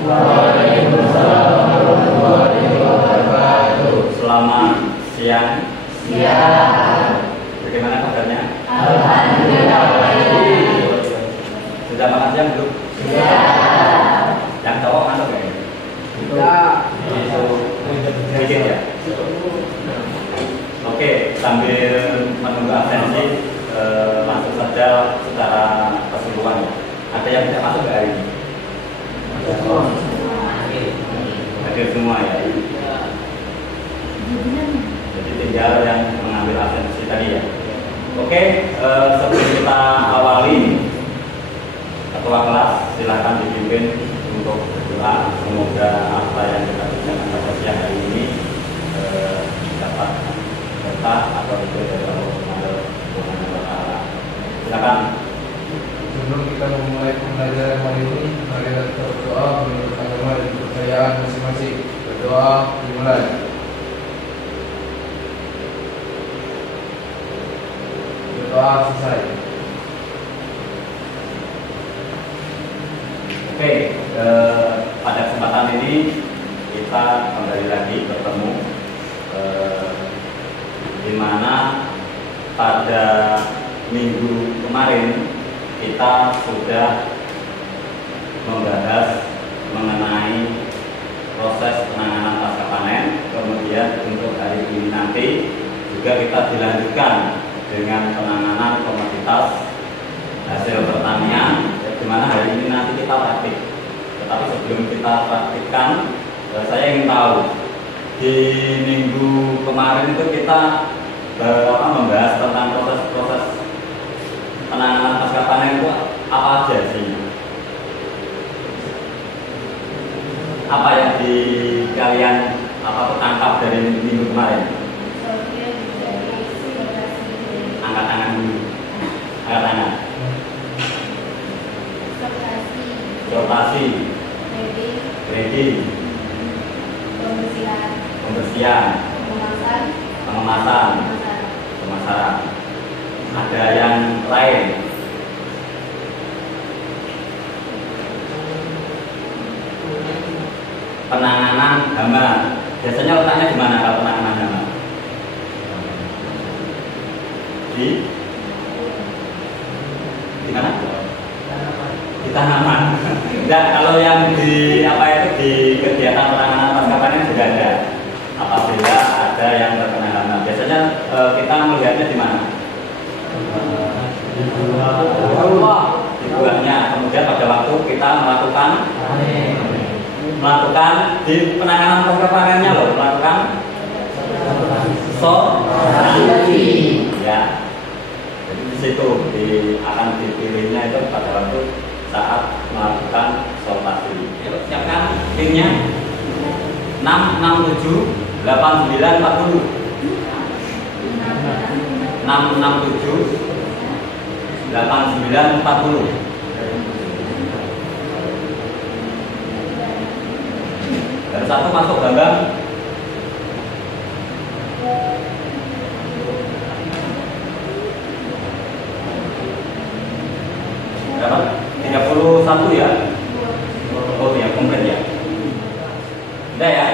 Waalaikumsalam warahmatullahi wabarakatuh. Selamat siang. Siang. Bagaimana kabarnya? Alhamdulillah baik. Sudah makan siang belum? Sudah. Yang cowok masuk ya? Sudah. Sedikit ya? Oke, sambil menunggu absensi, langsung saja secara keseluruhan ya. Ada yang tidak masuk ke hari ini? Hadir semua ya. Jadi tinggal yang mengambil absensi tadi ya. Oke, sebelum kita awali, ketua kelas silakan dipimpin untuk berdoa. Semoga apa yang kita bicarakan pada siang hari ini dapat berkah atau itu dari Allah Subhanahu wa Ta'ala. Silakan. Sebelum kita memulai pembelajaran hari ini, mari kita berdoa menurut agama dan kepercayaan masing-masing. Berdoa dimulai. Berdoa selesai. Oke, pada kesempatan ini kita kembali lagi bertemu, di mana pada minggu kemarin kita sudah membahas mengenai proses penanganan pasca panen. Kemudian untuk hari ini nanti juga kita dilanjutkan dengan penanganan komoditas hasil pertanian, di mana hari ini nanti kita praktik. Tetapi sebelum kita praktikkan, saya ingin tahu di minggu kemarin itu kita membahas tentang proses-proses penanganan pasca panen itu apa aja sih? Apa yang di kalian tangkap dari minggu kemarin? Angkat tangan dulu. Angkat tangan. Rotasi. Grading. Pembersihan. Pengemasan. Pemasaran. Ada yang lain? Penanganan hama. Biasanya letaknya di mana kalau penanganan hama? Di mana? Di tanaman. Enggak, kalau yang di apa itu di kegiatan penanganan pasca panen juga ada. Apabila ada yang terkena hama, biasanya kita melihatnya di mana? Di buahnya. Kemudian pada waktu kita melakukan di penanganan pasca panennya loh, melakukan ya. Jadi di situ akan dipilihnya itu pada waktu saat melakukan sortasi. Siapkan pinnya 6, 6, 7, 8, 9, 40. 6, 6, 7, 8, 9, 40. Dan satu masuk Bambang. Berapa? 31 ya? Oh ya, komplit ya. Udah ya?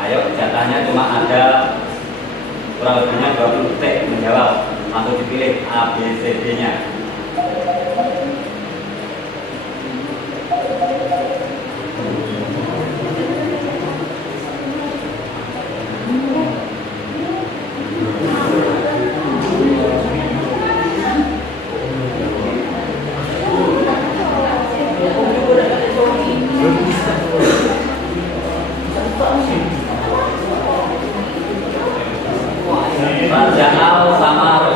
Ayo, jatahnya cuma ada kurang lebihnya 20 detik menjawab. Langsung dipilih A, B, C, D-nya. Marginal sama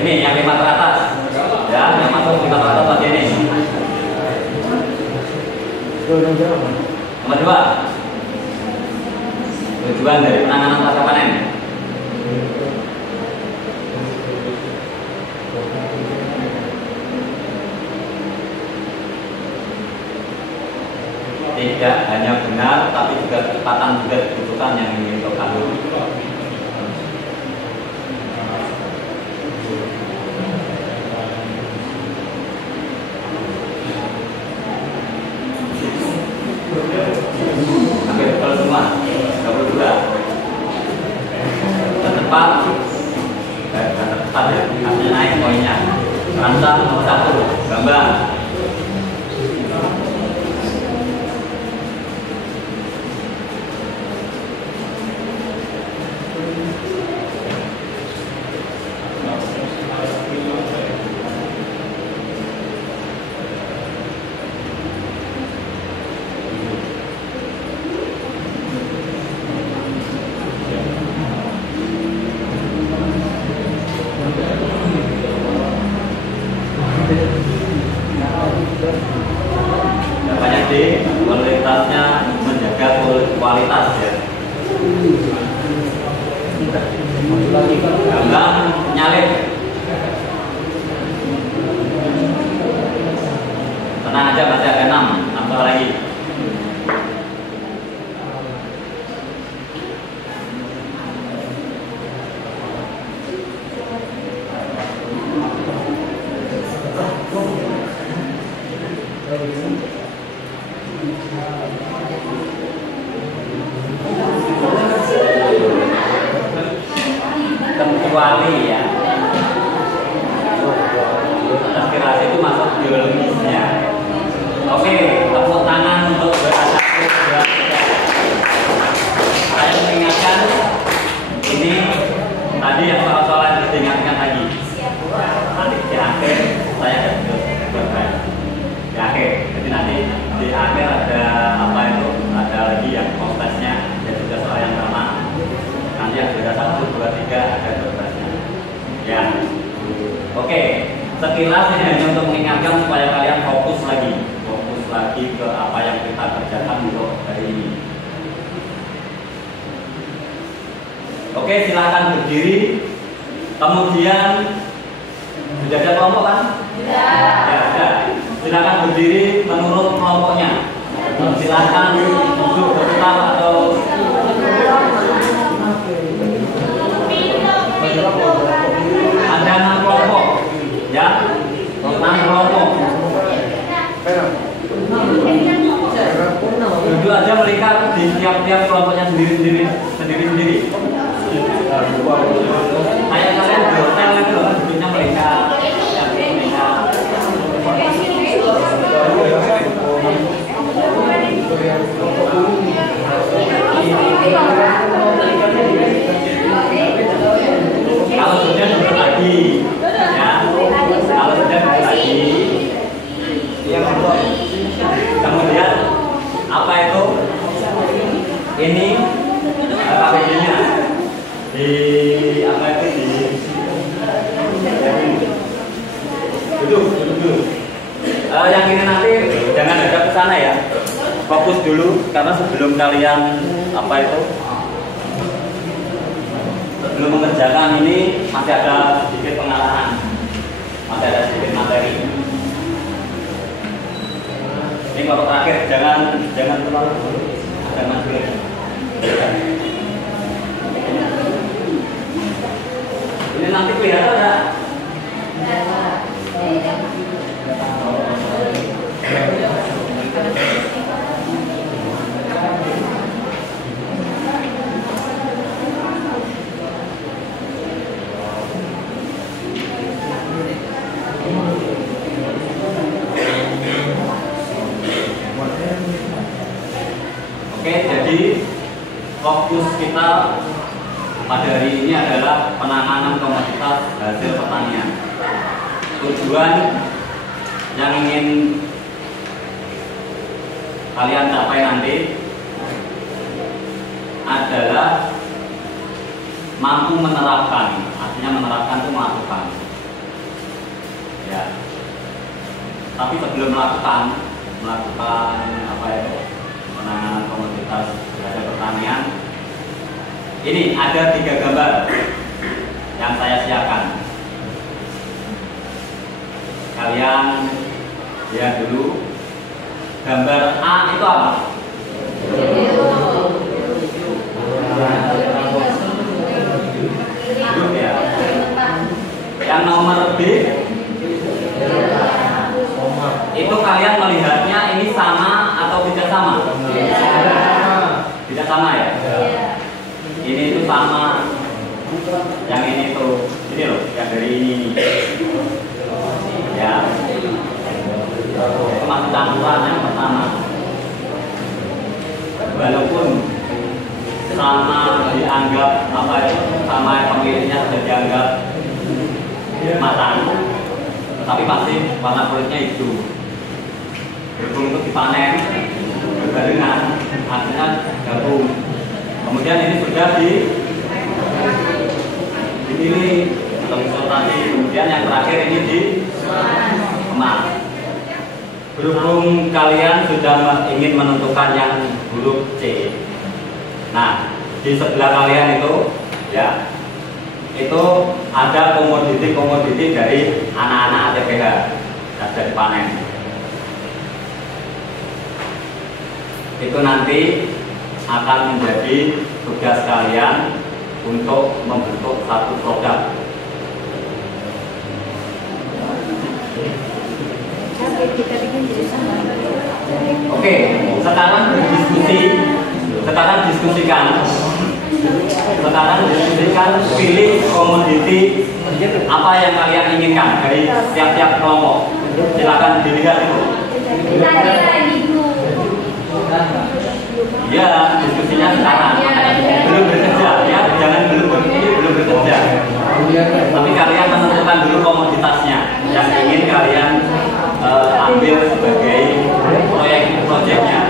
ini yang 5 teratas ya, yang masuk 5 teratas tadi ini. Nomor 2, tujuan dari penanganan pasca panen. tidak hanya benar, tapi juga kecepatan juga dibutuhkan yang ingin kami. Hampir betul semua, 22. Tepat ya, artinya naik poinnya. Rantang nomor 1, gambar. Banyak di kualitasnya menjaga kualitas ya. Gambar nyalip. Tenang aja, masih ada 6 tambah lagi. Kecuali ya, aspirasi itu masuk biologisnya. Oke, tepuk tangan untuk berada. Saya mengingatkan ini tadi yang soal-soal diingatkan lagi. Nanti di akhir saya ada berbagi. Di akhir, jadi nanti di akhir ada apa itu? Ada lagi yang prosesnya dan juga soal yang sama. Nanti yang sudah 1, 2, 3 ada berbagi. Ya, oke. Sekilas ini hanya untuk mengingatkan supaya kalian fokus lagi ke apa yang kita kerjakan untuk hari ini. Oke, silakan berdiri. Kemudian sudah ada kelompok kan? Ya, ada. Silakan berdiri menurut kelompoknya. Silakan duduk berputar atau ada 6 kelompok, ya, 6 kelompok. Duduk aja mereka di tiap-tiap kelompoknya sendiri-sendiri. Kayak kalian di hotel itu loh, duduknya mereka. Kalau sudah duduk lagi, ya. Kalau sudah duduk lagi, kemudian apa itu? Ini KPD-nya di apa itu duduk. Yang ini nanti jangan ada ke sana ya. Fokus dulu karena sebelum kalian apa itu? Sebelum mengerjakan ini masih ada sedikit pengalaman, masih ada sedikit materi. Ini kalau terakhir jangan terlalu ini nanti kelihatan nggak? Oke, jadi fokus kita pada hari ini adalah penanganan komoditas hasil pertanian. Tujuan yang ingin kalian capai nanti adalah mampu menerapkan, artinya menerapkan itu melakukan. Ya. Tapi sebelum melakukan apa itu? Penanganan komoditas hasil pertanian. Ini ada 3 gambar yang saya siapkan. Kalian lihat dulu gambar A itu apa? Grup ya. Yang nomor B itu kalian melihatnya ini sama atau tidak sama? Tidak sama ya? Ini itu sama. Yang ini tuh, ini loh, yang dari ini. Ya. Itu masih campuran yang pertama. Walaupun sama dianggap apa itu, sama pemiliknya sudah dianggap matang, tetapi masih warna kulitnya hijau. Berhubung itu dipanen berbarengan, hasilnya gabung. Kemudian ini sudah dipilih atau konsultasi. Kemudian yang terakhir ini dikemas. Berhubung kalian sudah ingin menentukan yang huruf C, nah di sebelah kalian itu ya, itu ada komoditi dari anak-anak ATPH yang sudah dipanen. Itu nanti akan menjadi tugas kalian untuk membentuk satu produk. Oke, sekarang diskusikan pilih komoditi apa yang kalian inginkan dari tiap-tiap kelompok. Silakan dilihat itu. Ya, diskusinya sekarang. Belum bekerja ya, jangan belum bekerja. Tapi kalian menentukan dulu komoditasnya yang ingin kalian ambil sebagai proyeknya.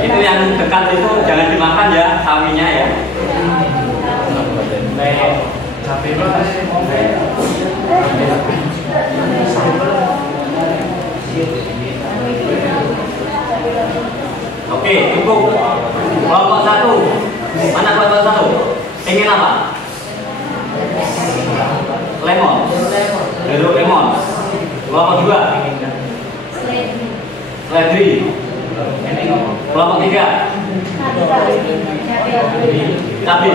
Itu yang dekat itu jangan dimakan ya, sawinya ya. Oke, cukup. Kelompok 1. Mana kelompok 1? Ingin apa? Lemon. Jeruk lemon. Kelompok 2. Seledri. Kelompok 3. Cabai.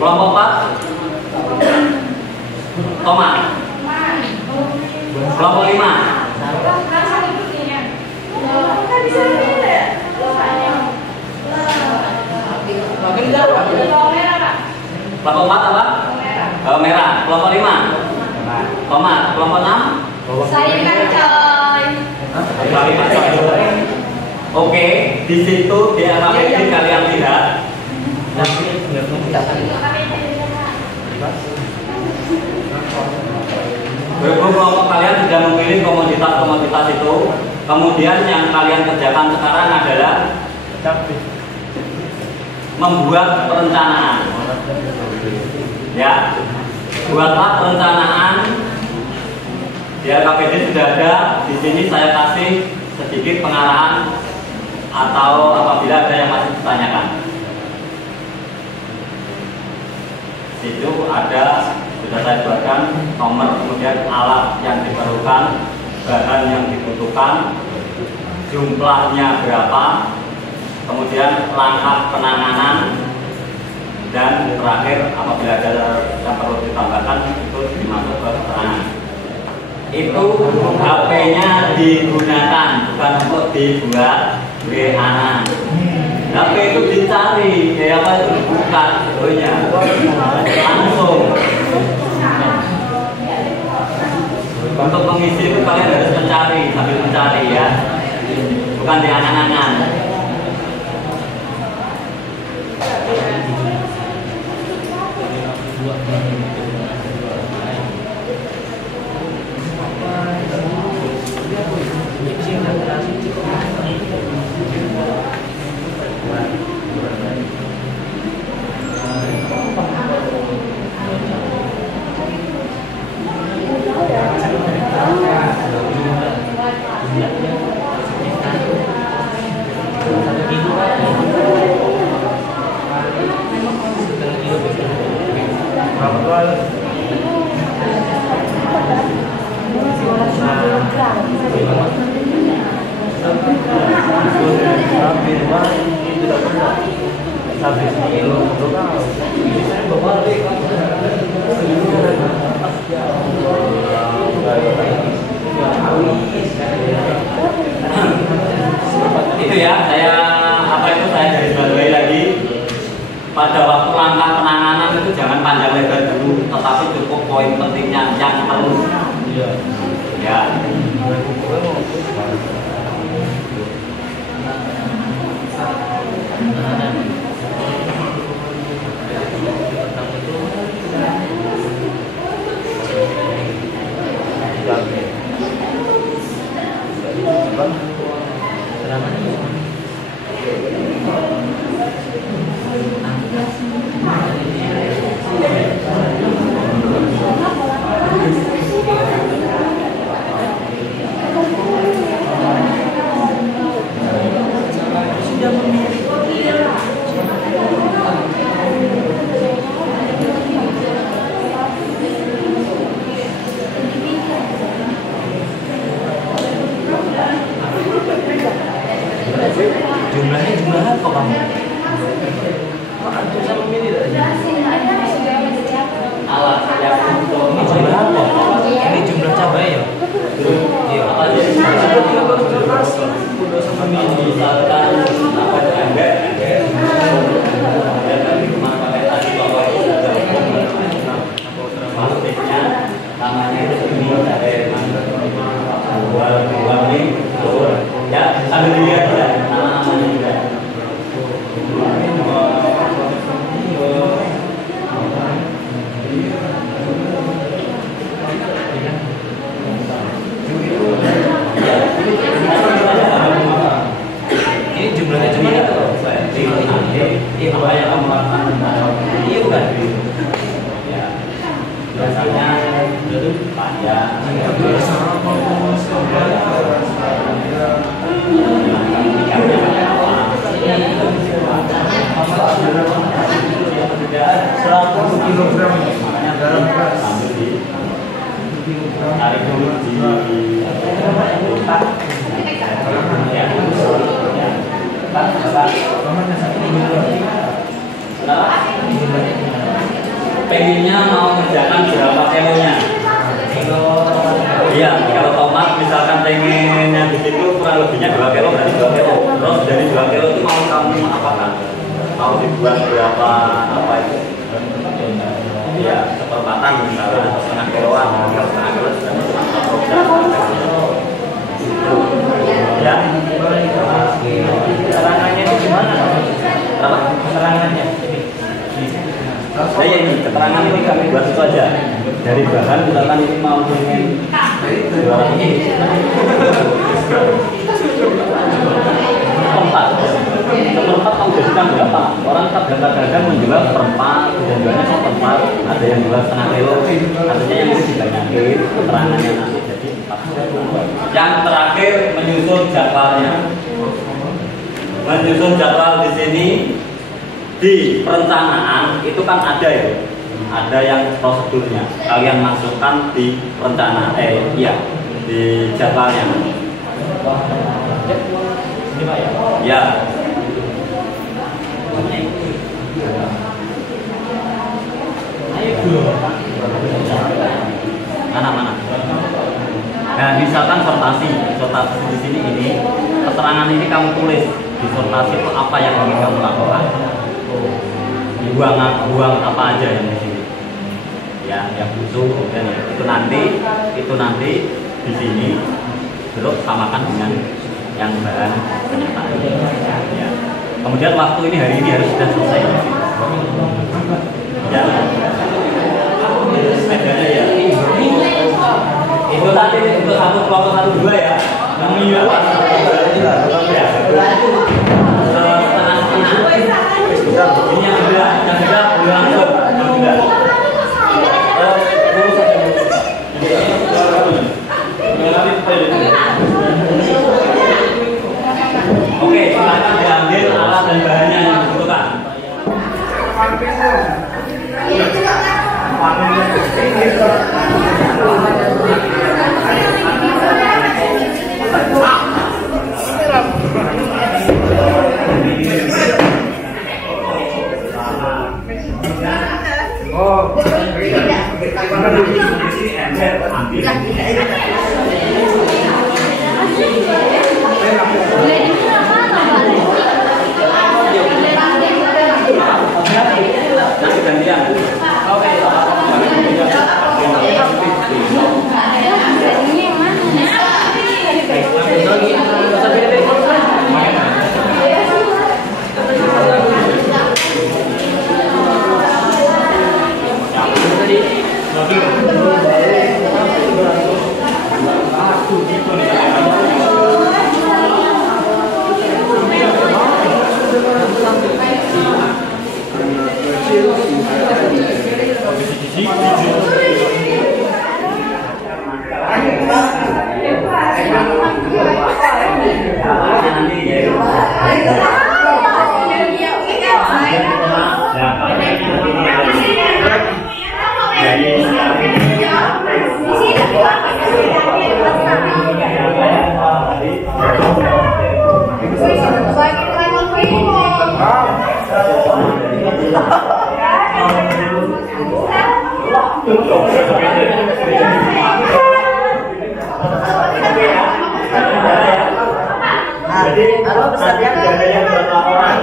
Kelompok 4. Tomat. Kelompok 5. Kelompok 4 apa? Merah. Kelompok 5. Tomat. Kelompok 6. Sayur kacang. Oke, di situ di AKPD kalian lihat. Berhubung kelompok kalian sudah memilih komoditas itu, kemudian yang kalian kerjakan sekarang adalah membuat perencanaan. Ya, buatlah perencanaan. Di LKPD sudah ada. Di sini saya kasih sedikit pengarahan atau apabila ada yang masih ditanyakan. Situ ada, sudah saya buatkan nomor, kemudian alat yang diperlukan, bahan yang dibutuhkan, jumlahnya berapa, kemudian langkah penanganan, dan terakhir apabila ada yang perlu ditambahkan itu dimasuk ke keterangan. Itu HP-nya digunakan bukan untuk dibuat WA. HP itu dicari, ya apa itu dibuka sebetulnya langsung. Untuk mengisi itu kalian harus mencari sambil mencari ya, bukan diangan-angan. Itu ya, saya garis bawahi lagi. Pada waktu langkah penanganan itu jangan panjang lebar dulu, tetapi cukup poin pentingnya yang perlu. Ya. Jumlahnya jumlah apa kamu? Bisa memilih dari Alat yang ini jumlah apa? Ini jumlah cabai ya? Iya. misalkan apa enggak maksudnya namanya ini dari buah ini ya sambil dilihat ya nama-namanya juga. Ini jumlahnya cuma itu. Iya, apa yang kamu lakukan? Iya bukan? Ya, biasanya panjang. Makanya garam ambil di tarik dulu di pengennya mau kerjakan berapa kilonya? Iya, kalau tomat misalkan pengennya di situ kurang lebihnya 2 kilo berarti 2 kilo. Terus dari 2 kilo itu mau kamu apakan? Mau dibuat berapa apa itu? Iya, seperempatan misalnya atau setengah kiloan. Kalau setengah kilo sudah ya. Keterangannya itu gimana? Berapa? Keterangannya Nah ya ini keterangan ini kami buat itu aja dari bahan misalkan ini mau pengen 200 seperempat kamu jadikan berapa? Orang kadang-kadang menjual seperempat dan jualnya seperempat, ada yang jual setengah kilo, artinya yang itu dibanyakin keterangannya nanti jadi 4. Yang terakhir menyusun jadwalnya. Menyusun jadwal di sini di perencanaan itu kan ada ya, ada yang prosedurnya. Kalian masukkan di rencana, iya di jadwalnya. ini Pak ya? Ya. Mana? Nah, misalkan sortasi di sini ini keterangan ini kamu tulis di sortasi itu apa yang ingin kamu lakukan. Buang apa aja yang di sini. Ya, yang busuk kemudian ya. Itu nanti di sini terus samakan dengan yang bahan penyataan. Ya. Kemudian waktu ini hari ini harus sudah selesai. Ya. Bedanya ya. Itu tadi untuk 1 kelompok 1 2 ya. Yang ini ya. Ini yang beda langsung. Oke, silakan diambil alat dan bahannya yang dibutuhkan. Siram. Nanti gantian. Jadi nanti ada yang buat laporan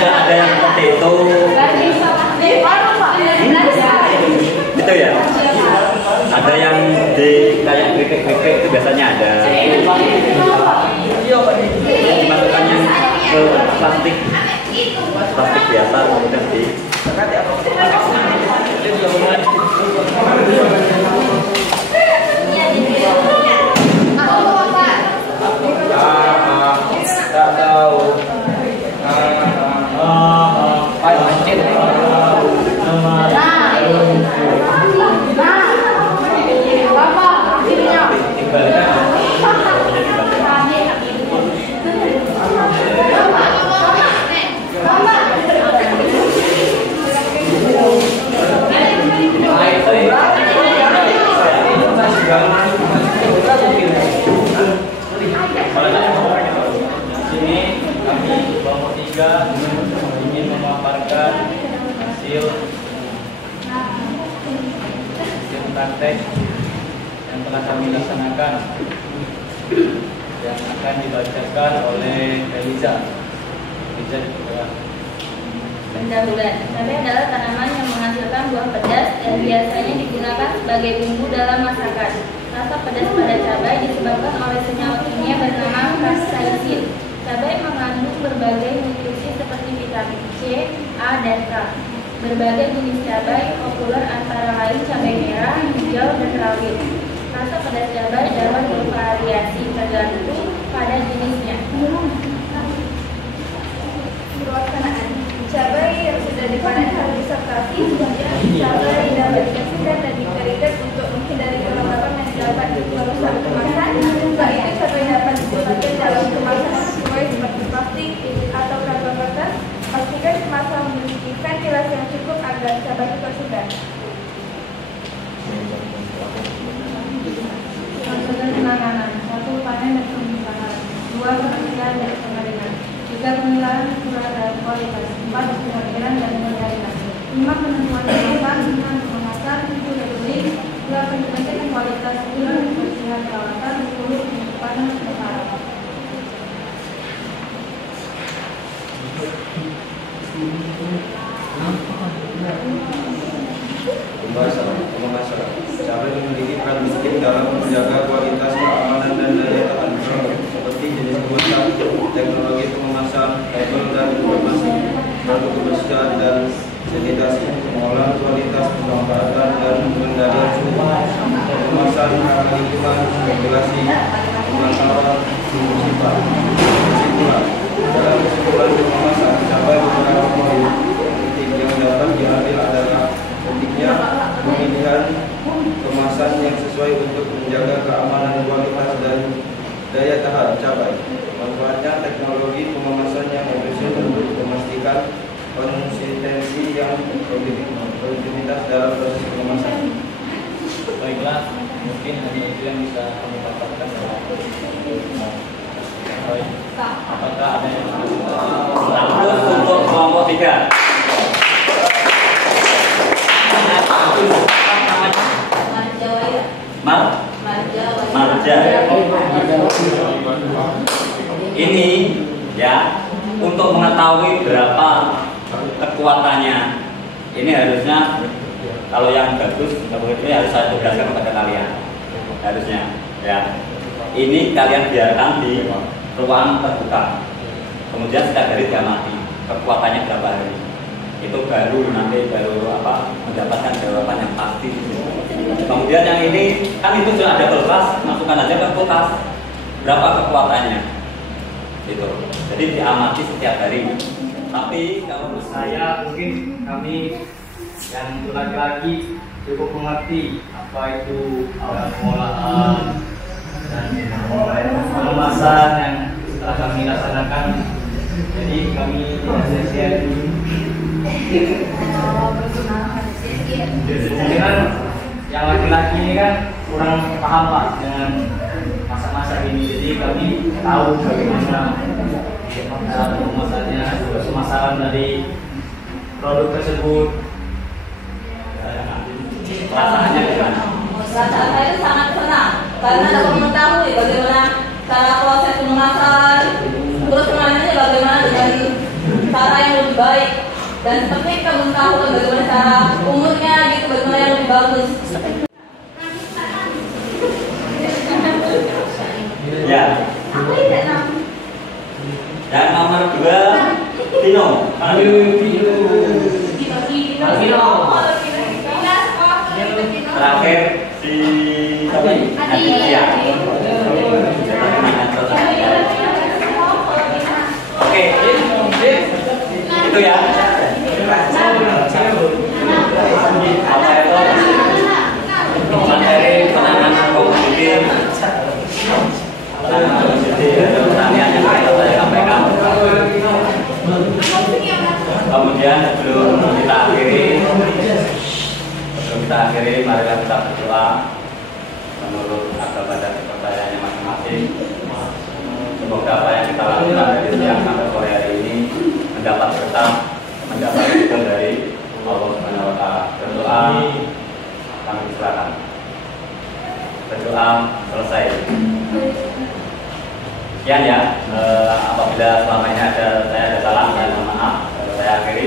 yang ada yang potato itu ya, ada yang di kayak keripik-keripik itu biasanya ada dimasukkannya ke plastik biasa kemudian di tak tahu. Ini kami kelompok 3 ingin memaparkan hasil praktek yang telah kami laksanakan yang akan dibacakan oleh Eliza. Pendahuluan. Cabai adalah tanaman yang menghasilkan buah pedas dan biasanya digunakan sebagai bumbu dalam masakan. Rasa pedas pada cabai disebabkan oleh senyawa kimia bernama capsaicin. Cabai mengandung berbagai nutrisi seperti vitamin C, A, dan K. Berbagai jenis cabai populer antara lain cabai merah, hijau, dan rawit. Rasa pedas cabai dapat bervariasi tergantung pada jenisnya. Pelaksanaan cabai yang sudah dipanen harus disertasi supaya cabai dapat dibersihkan dan dikeringkan untuk menghindari kelembapan yang dapat merusak kemasan. Setelah itu cabai dapat disimpan dalam kemasan yang sesuai seperti plastik atau kantong kertas. Pastikan kemasan memiliki ventilasi yang cukup agar cabai tetap segar. Penanganan kebersihan dan kekeringan. 3. Pemilahan keseluruhan dan kualitas. 4. Pengadilan dan penyaringan. 5. Penentuan kemasan. 6. Pengemasan. 7. Labeling. 8. Pengecekan kualitas. 9. Kebersihan perawatan. 10. Penyimpanan perkara. Pemasaran. Cabai memiliki peran penting dalam menjaga kualitas, keamanan, dan daya tahan seperti jenis kemasan, teknologi pengemasan, label dan informasi, produk kebersihan dan sanitasi, pengolahan kualitas, pemanfaatan dan pengendalian suhu, pengemasan ramah lingkungan, regulasi, pemantauan sifat. Kesimpulan. Dalam kesimpulan pengemasan cabai beberapa poin penting yang dapat diambil adalah pentingnya pemilihan kemasan yang sesuai untuk menjaga keamanan, kualitas, dan daya tahan cabai. Manfaatnya teknologi pengemasan yang efisien untuk memastikan konsistensi yang produktivitas dalam proses pengemasan. Baiklah, mungkin hanya itu yang bisa kami paparkan. Apakah ada yang Lanjut untuk kelompok 3. Marja. Ini ya, untuk mengetahui berapa kekuatannya, ini harusnya kalau yang bagus, ini harus saya tugaskan kepada kalian. Harusnya ya. Ini kalian biarkan di ruang terbuka. Kemudian setiap hari diamati kekuatannya berapa hari. Itu baru mendapatkan jawaban yang pasti. Kemudian yang ini kan itu sudah ada kulkas, masukkan aja ke kulkas berapa kekuatannya itu. Jadi diamati setiap hari. Tapi kalau menurut saya mungkin kami yang laki-laki cukup mengerti apa itu pengolahan dan pengemasan yang telah kami laksanakan. Jadi kami tidak kemungkinan yang laki-laki ini kan kurang paham Pak dengan masa-masa ini. Jadi kami tahu bagaimana pemasarannya, pemasaran dari produk tersebut. Perasaannya gimana? Perasaan saya sangat senang karena dapat mengetahui bagaimana cara proses pengemasan, terus penanganannya bagaimana dengan cara yang lebih baik, dan seperti kita mengetahui bagaimana cara umurnya gitu, bagaimana yang lebih bagus. Ya. Dan nomor 2 Tino. Terakhir si Nadia. Oke, itu ya. Materi penanganan COVID, pertanyaan yang saya sampaikan. Kemudian sebelum kita akhiri, marilah kita berdoa menurut agama dan kepercayaannya masing-masing. Semoga apa yang kita lakukan dari siang sampai sore hari ini mendapat berkah, mendapat ridho dari Allah Subhanahu wa Ta'ala. Berdoa kami silakan. Berdoa selesai. Sekian ya. Apabila selama ini saya ada salah, saya mohon maaf. Saya akhiri.